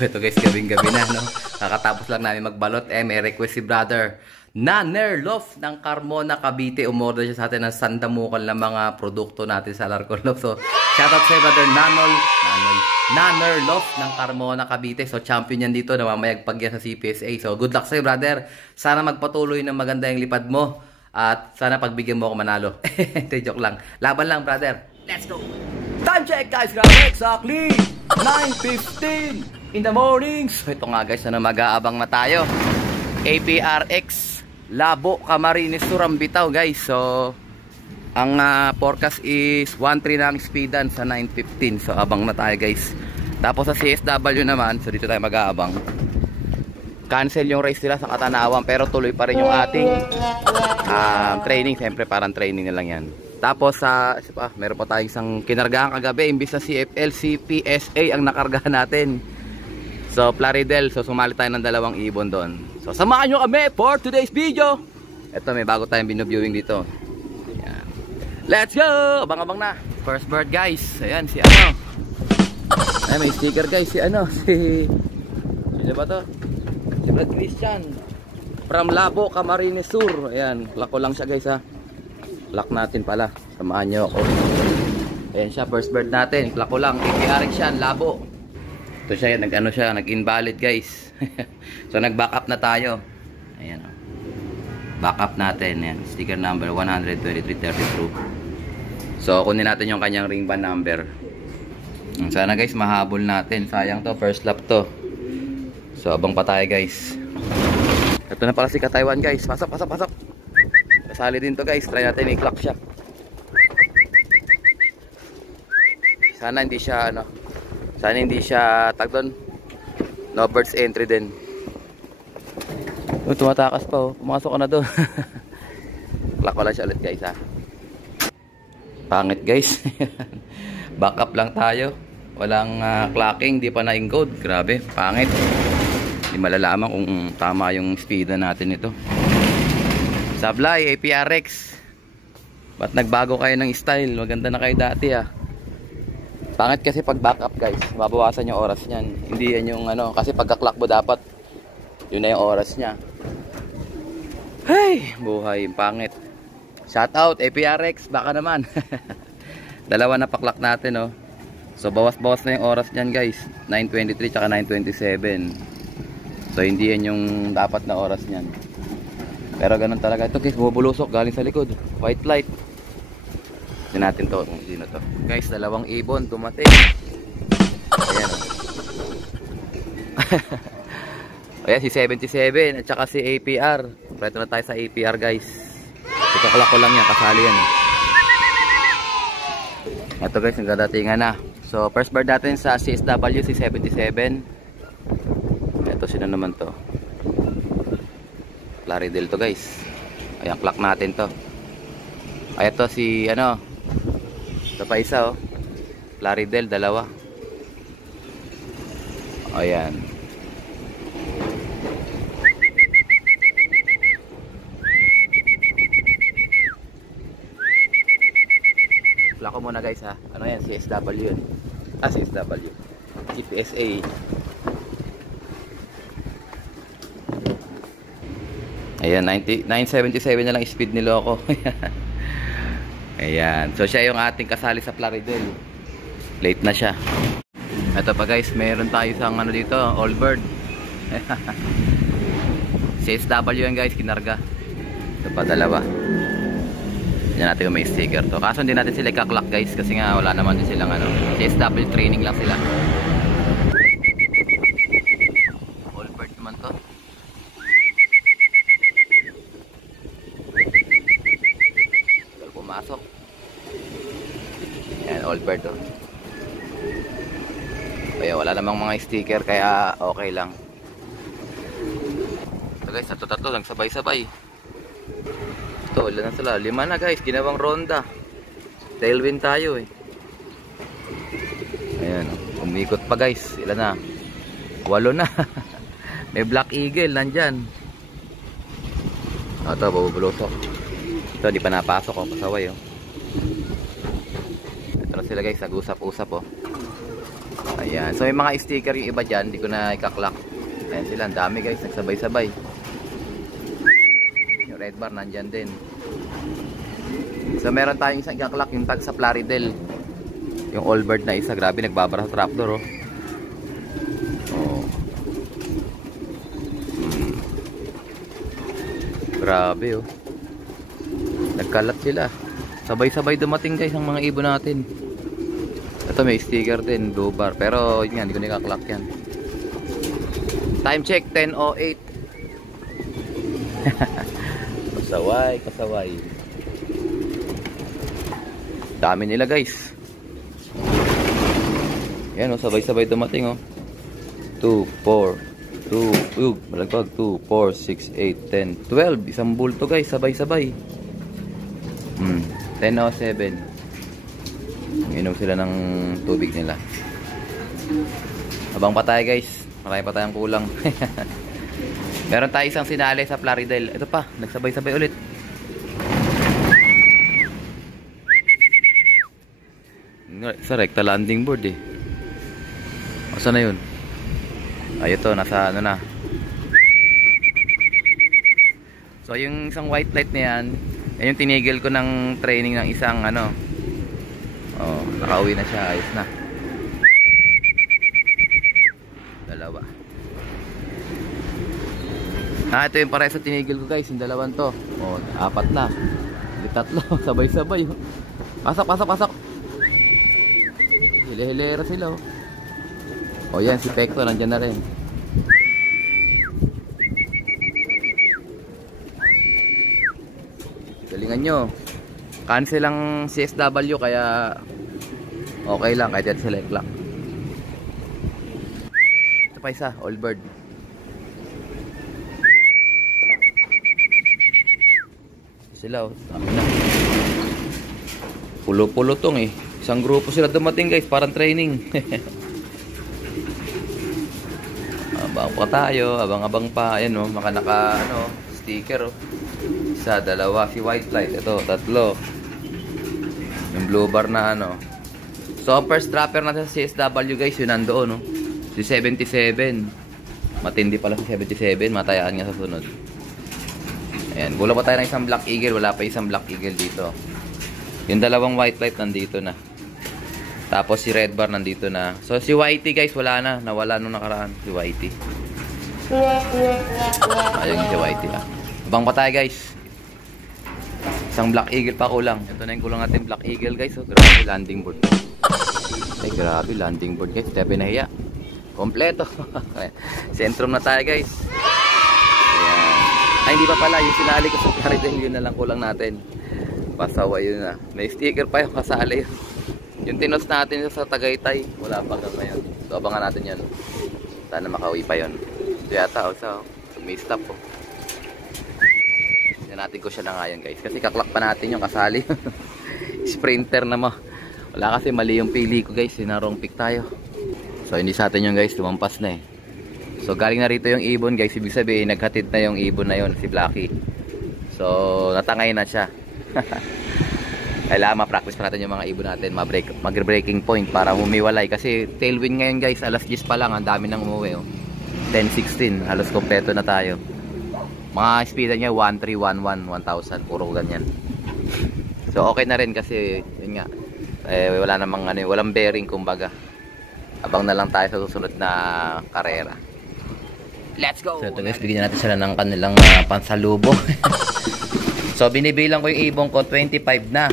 So ito guys, gabing-gabi na, no? Kakatapos lang namin magbalot. May request si brother na Nerlof ng Carmona, Cavite. Umorder siya sa atin ng sandamukal na mga produkto natin sa Larcolog. So shoutout sa brother Nerlof ng Carmona, Cavite. So champion yan dito, namamayagpag yan sa CPSA. So good luck sa'yo brother. Sana magpatuloy ng maganda yung lipad mo. At sana pagbigyan mo ako manalo. Joke lang. Laban lang brother. Let's go! Time check guys, grabe, exactly 9:15 in the morning. So ito nga guys, na mag-aabang na tayo. APRX Labo, Camarines Sur ang bitaw guys. So ang forecast is 1.3 na ang speedan sa 9:15. So abang na tayo guys. Tapos sa CSW naman, so dito tayo mag-aabang. Cancel yung race nila sa Katanawan, pero tuloy pa rin yung ating training. Siyempre parang training na lang yan. Tapos meron pa tayong isang kinargahan kagabi, imbis na CFL, CPSA ang nakargahan natin. So Plaridel, so sumali tayo ng 2 ibon doon. So samahan nyo kami for today's video. Ito, may bago tayong bino-viewing dito. Ayan. Let's go! Abang-abang na. First bird guys. Ayan, si ano. Ay, may sticker guys, si ano. Sino ba to? Si Brad Christian from Labo, Camarines Sur. Ayan, lako lang siya guys ha. Lock natin pala. Samahan nyo ako. Ayan siya, first bird natin. Lock ko lang. APRX siya, Labo. Ito siya, nag-invalid guys. So nag-back up na tayo. Ayan o. Back up natin. Ayan. Sticker number 12332. So kunin natin yung kanyang ring band number. Sana guys, mahabol natin. Sayang to, first lap to. So abang pa tayo guys. Ito na pala si Kataiwan guys. Pasok. Kasali din to guys. Try natin i-clock siya. Sana hindi siya tag doon. No birds entry din. Tumatakas pa oh. Pumasok ka na doon. Clock ko lang siya ulit guys ha. Pangit guys. Backup lang tayo. Walang clocking, di pa na-encode. Grabe, pangit. Hindi malalaman kung tama yung speed natin ito. Sablay, APRX. Ba't nagbago kayo ng style? Maganda na kayo dati ah. Pangit kasi pag backup guys, mabawasan yung oras niyan. Hindi yan yung ano, kasi pagka-clock mo dapat yun na yung oras niya. Hey, buhay, pangit. Shout out APRX, baka naman. 2 na pa-clock natin oh. So bawas-bawas na yung oras niyan guys. 9:23 tsaka 9:27. So hindi yan yung dapat na oras niyan. Pero ganun talaga. Ito guys, bubulusok galing sa likod. White light. Hindi natin to. Sino to? Guys, 2 ibon dumating. Ayan o. Ayan si 77 at saka si APR. Preto na tayo sa APR guys. Ikaklak ko lang yan. Kasali yan. Ito guys, ang gadatingan na. So first bird natin sa CSW si 77. Ito sino naman to? Plaridel to guys. Ayan, clock natin to. Ay ito si ano. Ito pa isa oh. Plaridel, 2. Ayan. Clock ko muna guys ha. Ano yan? CSW yun. CSW. CPSA. Ayan, 977 na lang speed ni Loco. Ayan. So siya yung ating kasali sa Plaridel. Late na siya. Ito pa guys, meron tayo isang ano dito, all bird. CSW yan guys, kinarga. Ito pa 2. Yan natin kung may sticker to. Kaso hindi natin sila ika-clock guys, kasi nga wala naman din silang ano. CSW training lang sila. All bird naman to. Pumasok. Yan, all bird to. Kaya wala namang mga sticker, kaya okay lang. So guys, tatlo lang sabay-sabay. Ito, ilan na sila? 5 na guys, ginawang ronda. Tailwind tayo eh. Ayan, umikot pa guys. Ilan na? 8 na. May Black Eagle nandyan. Ito, babubulusok. Ito, di pa napasok oh, pasaway oh. Ito na sila guys, nag-usap-usap oh. Ayan. So may mga sticker yung iba dyan. Hindi ko na ikaklak. Ayan sila. Ang dami guys. Nagsabay-sabay. Yung red bar nandyan din. So meron tayong isang ikaklak. Yung tag sa Plaridel. Yung all bird na isa. Grabe. Nagbabara sa trapdoor oh. Oh. Grabe oh. Nagkalat sila. Sabay-sabay dumating guys ang mga ibon natin. Ito may sticker din, blue bar. Pero yun nga, hindi ko nikaklak yan. Time check, 10:08. Kasaway, kasaway. Dami nila guys. Yan o, sabay-sabay dumating o. 2, 4, 2, malagpag, 2, 4, 6, 8, 10, 12. Isang bulto guys, sabay-sabay. 10:07. Inom sila ng tubig nila. Abang pa tayo guys. Marami pa tayong kulang. Meron tayo isang sinali sa Plaridel. Ito pa, nagsabay-sabay ulit. Sa recta landing board eh. Asa na yun? Ay ito, nasa ano na. So yung isang white light na yan, yung tinigil ko ng training ng isang ano. Oh, nakauwi na siya, ayos na. Dalawa. Ito yung pareho sa tinigil ko guys, yung dalawan to. Oh, 4 na. Hindi 3, sabay-sabay. Pasok, pasok, pasok. Hile-hilera sila oh. Oh yan, si Pekto nandyan na rin. Galingan nyo. Cancel ang CSW kaya okay lang kahit yan select lang. Ito pa isa, all bird. Sila oh, dami na. Pulo-pulo tong eh. Isang grupo sila dumating guys, parang training. Abang pa tayo, abang-abang pa. Ayan oh, maka naka ano, sticker oh. Isa, dalawa, si white light. Ito, 3. Yung blue bar na ano. So ang first trapper natin sa CSW guys, yun nandoon no? Si 77. Matindi pala si 77, matayaan nga sa sunod. Ayan, gulo pa tayo ng isang black eagle. Wala pa isang black eagle dito. Yung dalawang white light nandito na. Tapos si red bar nandito na. So si Whitey guys, wala na. Nawala nung nakaraan si Whitey. Ayun si Whitey ah. Abang pa tayo guys. Isang black eagle pa kulang. Ito na yung kulang natin black eagle guys. Oh, grabe landing board. Ay grabe landing board guys. Tayo pinahiya. Kompleto. Sentrum na tayo guys. Ayan. Ay hindi pa pala. Yung sinali ko sa Plaridel. Yun na lang kulang natin. Pasaway yun na. May sticker pa yung kasali yun. Yung tinos natin sa Tagaytay. Wala pa hanggang ngayon. So abangan natin yan. Sana makauwi pa yun. Ito yata o sa may stop po. Natin ko siya na ngayon guys kasi kaklak pa natin yung kasali. Sprinter na mo. Wala kasi mali yung pili ko guys, sinarong pick tayo. So hindi sa atin yung guys, lumampas na eh. So galing na rito yung ibon guys, ibig sabihin naghatid na yung ibon na yun, si Blacky. So natangay na siya. Kailangan ma-practice pa natin yung mga ibon natin, mag-breaking point para humiwalay kasi tailwind ngayon guys, alas 10 pa lang, ang dami nang umuwi oh. 10-16, halos kompleto na tayo. Mga speed niya 1311 1000 puro ganyan. So okay na rin kasi yun nga wala namang ano, walang bearing kumbaga. Abang na lang tayo sa susunod na karera. Let's go. So ito guys, bigyan natin sila ng kanilang pansalubo. So binibilang ko yung ibon ko 25 na.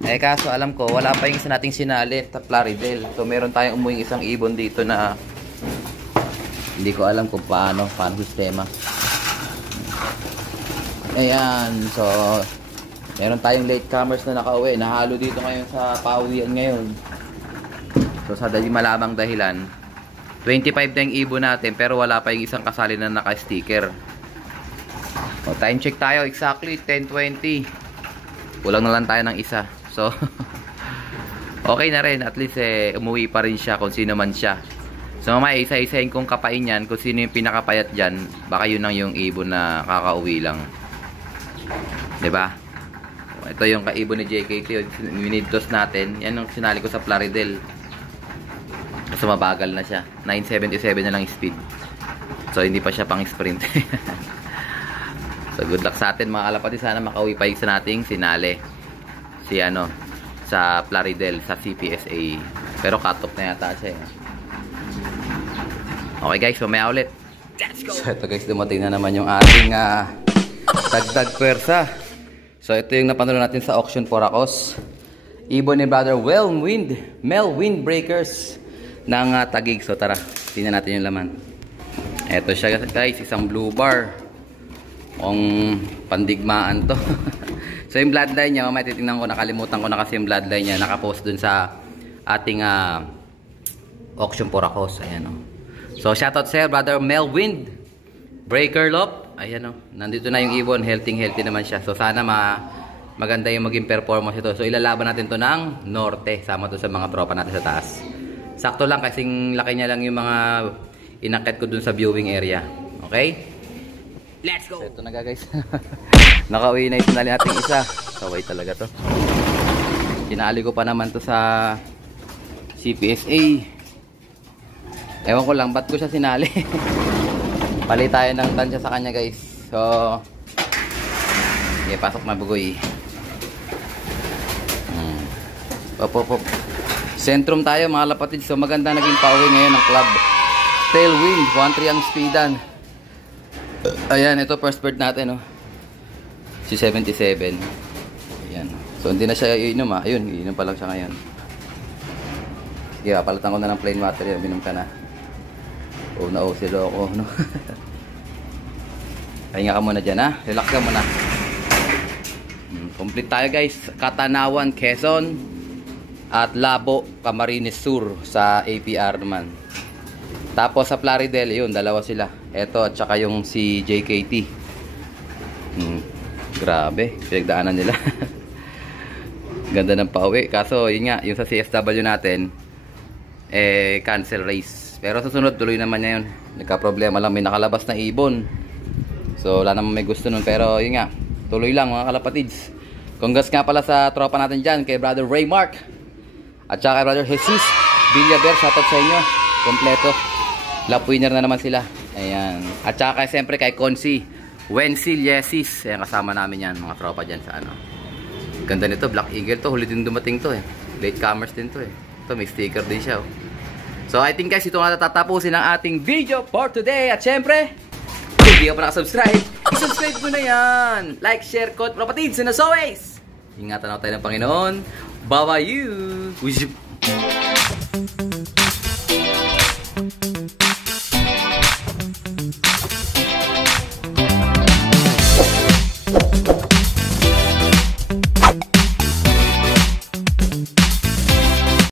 Kaso alam ko wala pa yung isa nating sinali sa Plaridel. So meron tayong umuwing isang ibon dito na hindi ko alam kung paano sistema. Ayan, so meron tayong latecomers na nakauwi. Nahalo dito ngayon sa pauwian ngayon. So sa malamang dahilan 25 na yung ibon natin pero wala pa yung isang kasali na naka-sticker. So, time check tayo, exactly 10:20. Kulang na lang tayo ng isa. So okay na rin, at least umuwi pa rin siya kung sino man siya. So mamaya isa-isahin kong kapain yan kung sino yung pinakapayat dyan. Baka yun lang yung ibon na kakauwi lang. Diba? Ito yung kaibon ni JKT, minidtos natin. Yan yung sinali ko sa Plaridel. Kasi mabagal na siya. 977 na lang yung speed. So, hindi pa siya pang sprint. So, good luck sa atin mga kalapati. Sana makauwi pa yung sa nating sinale. Si ano, sa Plaridel, sa CPSA. Pero cut off na yata siya. Okay guys, mamaya ulit. Let's go! So, ito guys, dumating na naman yung ating dagdag pwersa. So, ito yung napanood natin sa auction for Akos. Ibon ni Brother Mel Windbreakers ng Taguig. So, tara, tingnan natin yung laman. Ito siya guys, isang blue bar. Kung pandigmaan to. So yung bloodline niya, mamaya titingnan ko, nakalimutan ko na kasi yung bloodline niya, nakapost dun sa ating auction for Akos. Ayan o. So shoutout sa'yo, Brother Melwind Breaker Lop. Ayan o, nandito na yung ibon, healthy naman siya. So sana maganda yung maging performance ito. So ilalaban natin to ng norte, sama to sa mga tropa natin sa taas. Sakto lang kasing laki niya lang yung mga inakit ko dun sa viewing area. Okay? Let's go! So, ito na guys. Nakauwi na yung sinali natin isa. Kaway talaga to. Sinali ko pa naman to sa CPSA. Ewan ko lang, ba't ko siya sinali? Palit tayo ng tansya sa kanya guys. So, okay, pasok na bugoy. Op. Sentrum tayo mga lapatid. So, maganda naging pauwi ngayon ng club. Tailwind, 1-3 ang speedan. Ayan, ito first bird natin, oh. Si 77. Ayan. So, hindi na siya iinom, ah. Ayun, iinom pa lang siya ngayon. Sige, papalitan ko na ng plain water yan. Binom ka na. Oh, na-oh, silo ako, no? Pahinga ka muna dyan, ha? Relax ka muna. Complete tayo, guys. Katanawan, Quezon. At Labo, Camarines Sur sa APR naman. Tapos sa Plaridel, yun, dalawa sila. Ito at saka yung si JKT. Grabe, pinagdaanan nila. Ganda ng pauwi. Kaso, yun nga, yung sa CSW natin, cancel race. Pero sa sunod, tuloy naman niya yun. Nagka-problema lang, may nakalabas na ibon. So, wala naman may gusto nun. Pero, yun nga, tuloy lang mga kalapatids. Congrats nga pala sa tropa natin dyan, kay Brother Ray Mark. At saka kay Brother Jesus Villaber, shoutout sa inyo. Kompleto. Lap winner na naman sila. Ayan. At saka siyempre kay Consi Wensil Yesis. Ayan, kasama namin yan. Mga tropa dyan sa ano. Ganda nito. Black Eagle to. Huli din dumating to eh. Late comers din to eh. Ito may sticker din siya oh. So I think guys, ito nga natatapusin ang ating video for today. At siyempre, kung hindi ka pa nakasubscribe, isubscribe mo na yan. Like, share, comment, propatids. And as always, ingatan ako tayo ng Panginoon. Bye-bye you.